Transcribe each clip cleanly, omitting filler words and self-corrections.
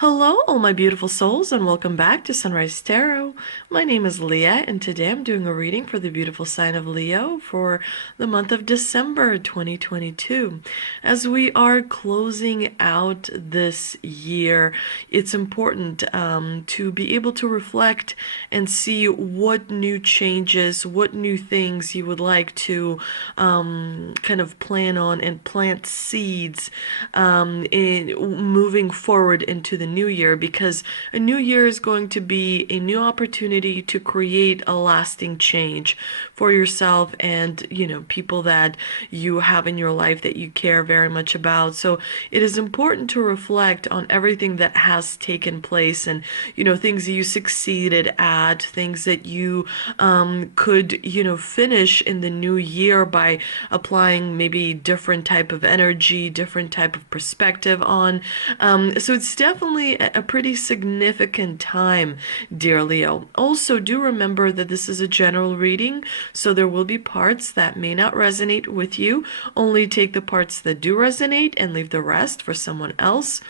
Hello, all my beautiful souls, and welcome back to Sunrise Tarot. My name is Leah, and today I'm doing a reading for the beautiful sign of Leo for the month of December 2022. As we are closing out this year, it's important to be able to reflect and see what new changes, what new things you would like to kind of plan on and plant seeds in moving forward into the new year, because a new year is going to be a new opportunity to create a lasting change for yourself and people that you have in your life that you care very much about. So it is important to reflect on everything that has taken place, and things that you succeeded at, things that you could finish in the new year by applying maybe different type of energy, different type of perspective on. So it's definitely a pretty significant time, dear Leo. Also, do remember that this is a general reading, so there will be parts that may not resonate with you. Only take the parts that do resonate and leave the rest for someone else.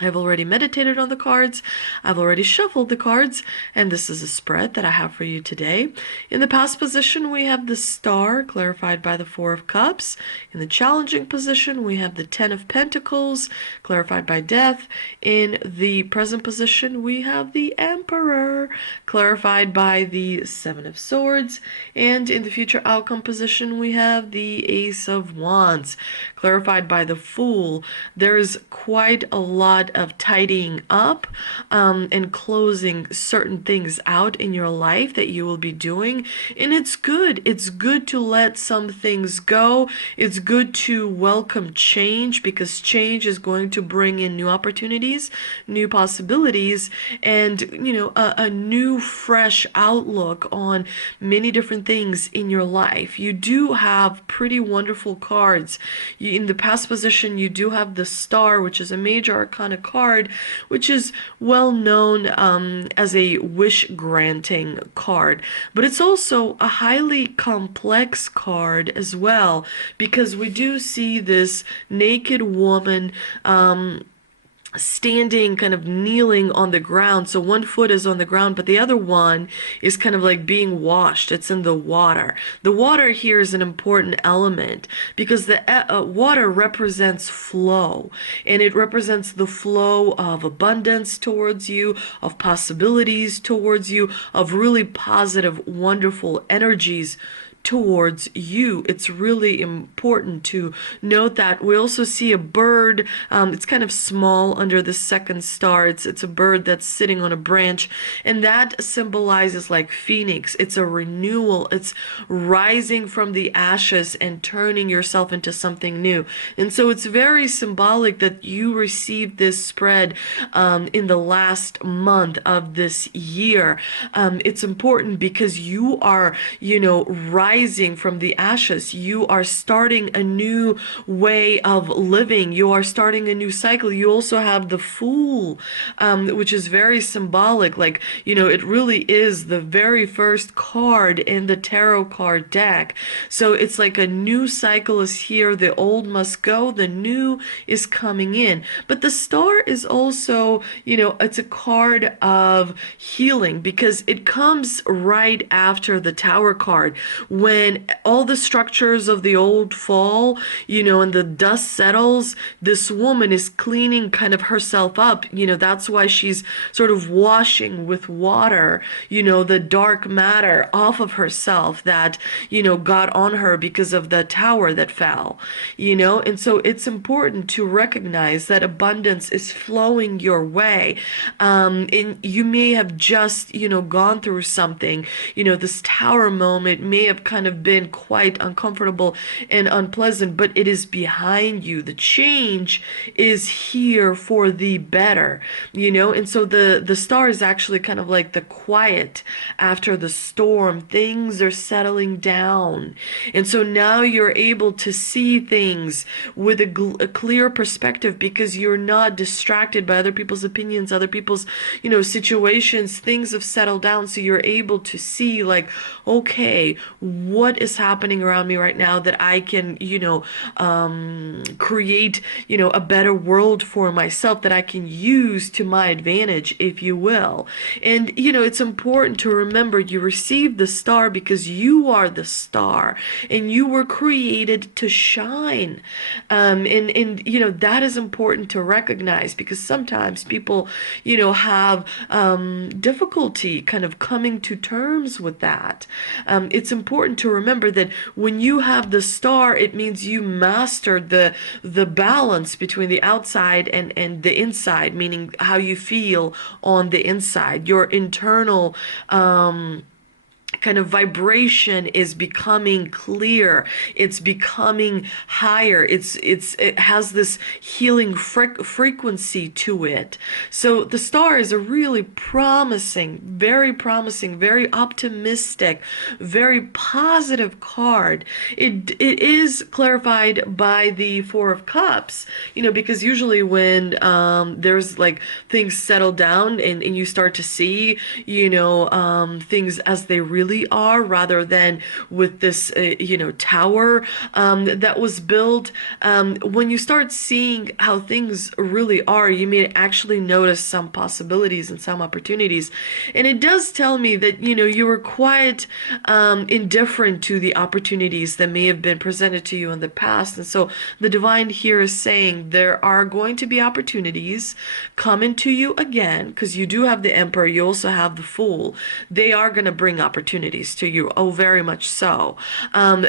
I've already meditated on the cards, I've already shuffled the cards, and this is a spread that I have for you today. In the past position, we have the Star, clarified by the Four of Cups. In the challenging position, we have the Ten of Pentacles, clarified by Death. In the present position, we have the Emperor, clarified by the Seven of Swords. And in the future outcome position, we have the Ace of Wands, clarified by the Fool. There's quite a lot of tidying up and closing certain things out in your life that you will be doing, and it's good. It's good to let some things go. It's good to welcome change, because change is going to bring in new opportunities, new possibilities, and a new fresh outlook on many different things in your life. You do have pretty wonderful cards. In the past position, you do have the Star, which is a major arcana card, which is well known as a wish granting card, but it's also a highly complex card as well, because we do see this naked woman standing, kind of kneeling on the ground. So one foot is on the ground, but the other one is kind of like being washed. It's in the water. The water here is an important element, because the water represents flow, and it represents the flow of abundance towards you, of possibilities towards you, of really positive, wonderful energies towards you. It's really important to note that. We also see a bird. It's kind of small under the second star. It's a bird that's sitting on a branch, and that symbolizes like phoenix. It's a renewal. It's rising from the ashes and turning yourself into something new. And so it's very symbolic that you received this spread in the last month of this year. It's important because you are, rising from the ashes. You are starting a new way of living. You are starting a new cycle. You also have the Fool, which is very symbolic. Like, it really is the very first card in the tarot card deck. So it's like a new cycle is here. The old must go. The new is coming in. But the Star is also, it's a card of healing, because it comes right after the Tower card, when all the structures of the old fall, and the dust settles. This woman is cleaning kind of herself up. That's why she's sort of washing with water, the dark matter off of herself that, got on her because of the tower that fell, and so it's important to recognize that abundance is flowing your way. And you may have just, gone through something, this tower moment may have kind of been quite uncomfortable and unpleasant, but it is behind you. The change is here for the better, and so the Star is actually kind of like the quiet after the storm. Things are settling down, and so now you're able to see things with a clear perspective, because you're not distracted by other people's opinions, other people's situations. Things have settled down, so you're able to see, like, okay, what is happening around me right now that I can, create, a better world for myself that I can use to my advantage, if you will. And, it's important to remember you received the star because you are the star and you were created to shine. That is important to recognize because sometimes people, have difficulty kind of coming to terms with that. It's important to remember that when you have the star, it means you mastered the balance between the outside and the inside, meaning how you feel on the inside, your internal kind of vibration is becoming clear. It's becoming higher. It has this healing frequency to it. So the star is a really promising, very optimistic, very positive card. It is clarified by the Four of Cups, because usually when there's like things settle down and you start to see, things as they really are, rather than with this tower that was built. When you start seeing how things really are, you may actually notice some possibilities and some opportunities. And it does tell me that you were quite indifferent to the opportunities that may have been presented to you in the past. And so the divine here is saying there are going to be opportunities coming to you again, because you do have the Emperor, you also have the Fool. They are going to bring opportunities to you. Oh, very much so.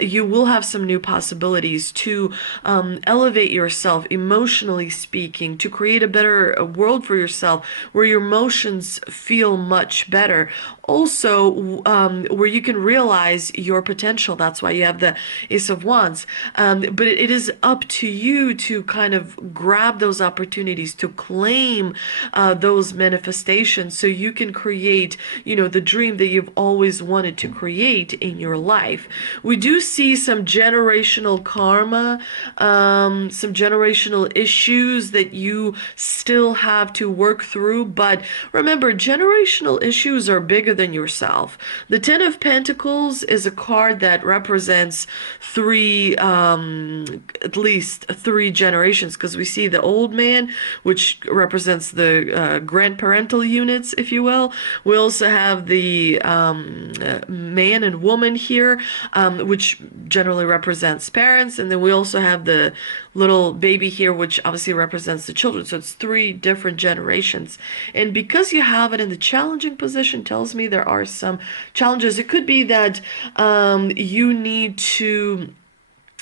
You will have some new possibilities to elevate yourself, emotionally speaking, to create a better world for yourself where your emotions feel much better. Also, where you can realize your potential. That's why you have the Ace of Wands. But it is up to you to kind of grab those opportunities, to claim those manifestations so you can create, the dream that you've always wanted to create in your life. We do see some generational karma, some generational issues that you still have to work through. But remember, generational issues are bigger than yourself. The Ten of Pentacles is a card that represents at least three generations, because we see the old man, which represents the grandparental units, if you will. We also have the man and woman here, which generally represents parents. And then we also have the little baby here, which obviously represents the children. So it's three different generations. And because you have it in the challenging position, tells me there are some challenges. It could be that you need to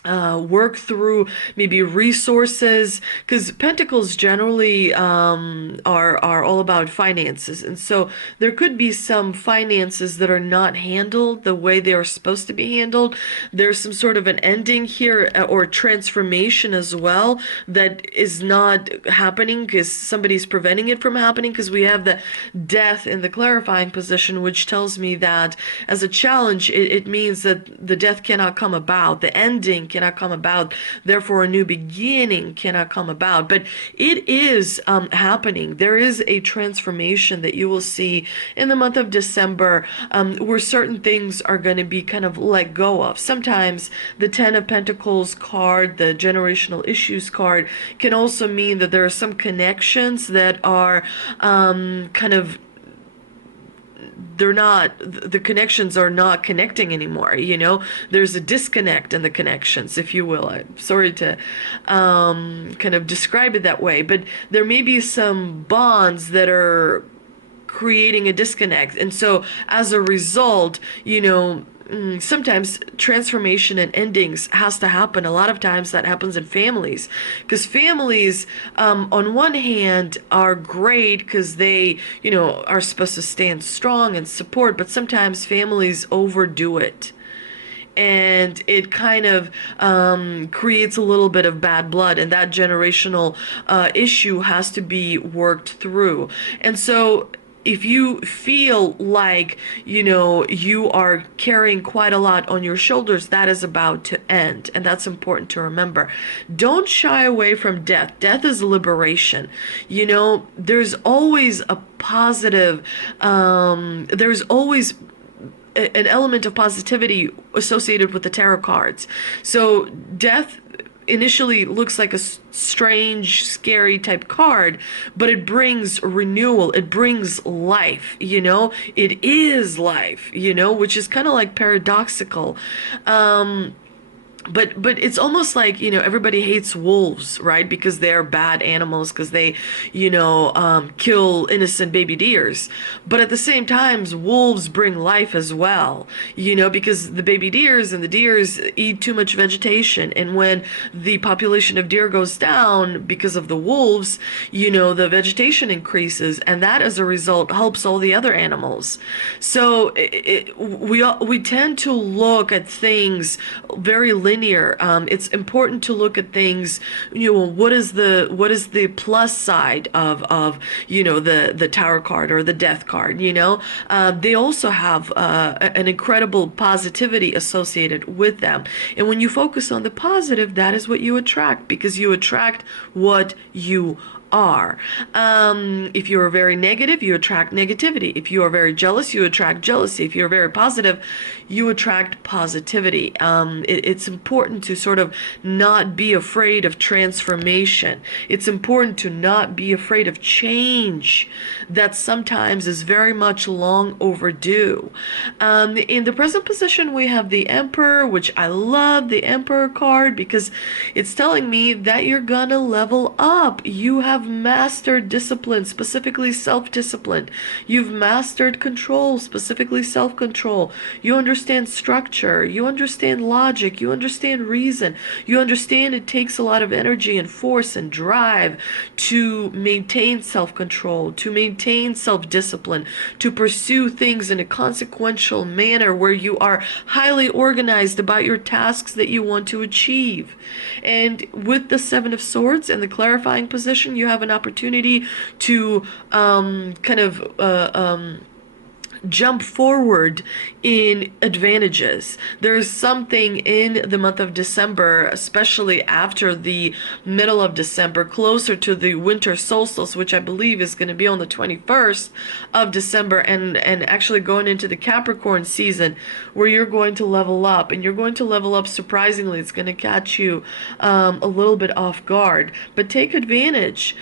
work through maybe resources, because pentacles generally are all about finances, and so there could be some finances that are not handled the way they are supposed to be handled. There's some sort of an ending here, or transformation as well, that is not happening because somebody's preventing it from happening, because we have the death in the clarifying position, which tells me that as a challenge it means that the death cannot come about, the ending cannot come about, therefore a new beginning cannot come about. But it is happening. There is a transformation that you will see in the month of December, where certain things are going to be kind of let go of. Sometimes the Ten of Pentacles card, the generational issues card, can also mean that there are some connections that are kind of, the connections are not connecting anymore. There's a disconnect in the connections, if you will. I'm sorry to kind of describe it that way, but there may be some bonds that are creating a disconnect. And so as a result, sometimes transformation and endings has to happen. A lot of times that happens in families, because families on one hand are great because they are supposed to stand strong and support, but sometimes families overdo it, and it kind of creates a little bit of bad blood, and that generational issue has to be worked through. And so if you feel like, you are carrying quite a lot on your shoulders, that is about to end. And that's important to remember. Don't shy away from death. Death is liberation. There's always a positive, there's always an element of positivity associated with the tarot cards. So death initially looks like a strange, scary type card, but it brings renewal, it brings life, it is life, which is kind of like paradoxical. But it's almost like, everybody hates wolves, right? Because they're bad animals, because they, kill innocent baby deers. But at the same time, wolves bring life as well, because the baby deers and the deers eat too much vegetation. And when the population of deer goes down because of the wolves, the vegetation increases, and that as a result helps all the other animals. So we tend to look at things very linear. It's important to look at things. What is the plus side of the Tower card or the Death card? They also have an incredible positivity associated with them. And when you focus on the positive, that is what you attract, because you attract what you are. If you are very negative, you attract negativity. If you are very jealous, you attract jealousy. If you're very positive, you attract positivity. It's important to sort of not be afraid of transformation. It's important to not be afraid of change that sometimes is very much long overdue. In the present position, we have the Emperor, which I love the Emperor card because it's telling me that you're gonna level up. You have mastered discipline, specifically self-discipline. You've mastered control, specifically self-control. You understand structure. You understand logic. You understand reason. You understand it takes a lot of energy and force and drive to maintain self-control, to maintain self-discipline, to pursue things in a consequential manner where you are highly organized about your tasks that you want to achieve. And with the Seven of Swords and the clarifying position, you have an opportunity to jump forward in advantages. There's something in the month of December, especially after the middle of December, closer to the winter solstice, which I believe is going to be on the 21st of December, and actually going into the Capricorn season, where you're going to level up, and you're going to level up surprisingly. It's going to catch you a little bit off guard, but take advantage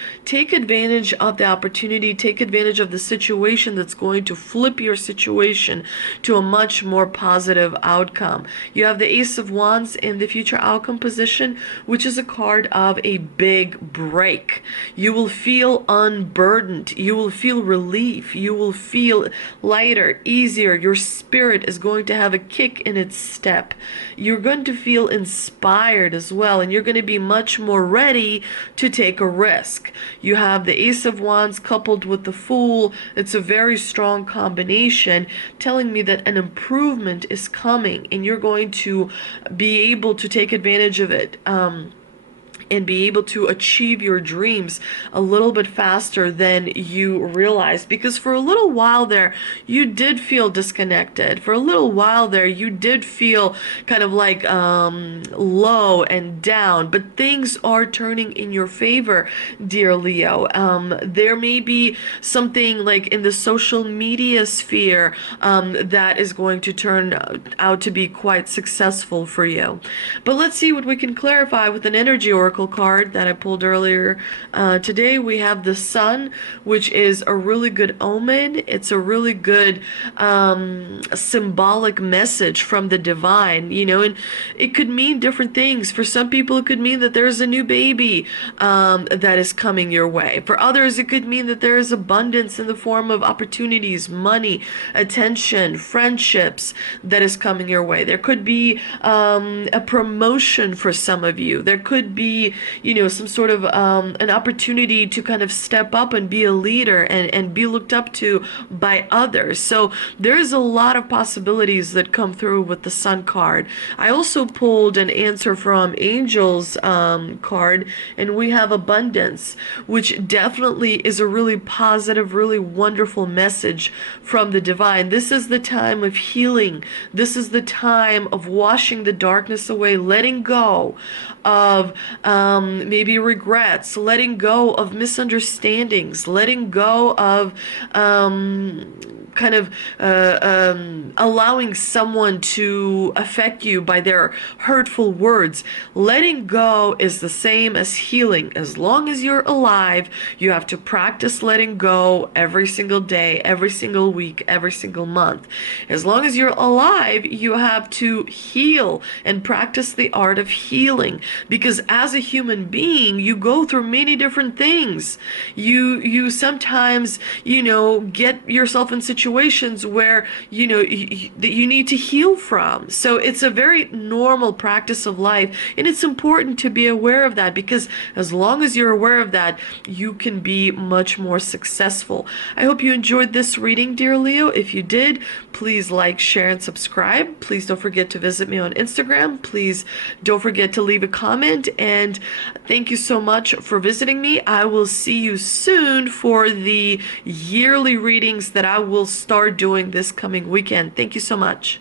of the opportunity, take advantage of the situation that's going to flip your situation to a much more positive outcome. You have the Ace of Wands in the future outcome position, which is a card of a big break. You will feel unburdened. You will feel relief. You will feel lighter, easier. Your spirit is going to have a kick in its step. You're going to feel inspired as well, and you're going to be much more ready to take a risk. You have the Ace of Wands coupled with the Fool. It's a very strong combination, telling me that an improvement is coming, and you're going to be able to take advantage of it. And be able to achieve your dreams a little bit faster than you realized. Because for a little while there, you did feel disconnected. For a little while there, you did feel kind of like low and down. But things are turning in your favor, dear Leo. There may be something like in the social media sphere that is going to turn out to be quite successful for you. But let's see what we can clarify with an energy oracle card that I pulled earlier. Today we have the Sun, which is a really good omen. It's a really good symbolic message from the divine, and it could mean different things. For some people, it could mean that there's a new baby that is coming your way. For others, it could mean that there is abundance in the form of opportunities, money, attention, friendships that is coming your way. There could be a promotion for some of you. There could be, some sort of an opportunity to kind of step up and be a leader and be looked up to by others. So there's a lot of possibilities that come through with the Sun card. I also pulled an answer from Angels card, and we have abundance, which definitely is a really positive, really wonderful message from the divine. This is the time of healing. This is the time of washing the darkness away, letting go of maybe regrets, letting go of misunderstandings, letting go of kind of allowing someone to affect you by their hurtful words. Letting go is the same as healing. As long as you're alive, you have to practice letting go every single day, every single week, every single month. As long as you're alive, you have to heal and practice the art of healing, because as a human being, you go through many different things. You sometimes, get yourself in situations where, that you need to heal from. So it's a very normal practice of life, and it's important to be aware of that, because as long as you're aware of that, you can be much more successful. I hope you enjoyed this reading, dear Leo. If you did, please like, share, and subscribe. Please don't forget to visit me on Instagram. Please don't forget to leave a comment, and thank you so much for visiting me. I will see you soon for the yearly readings that I will start doing this coming weekend. Thank you so much.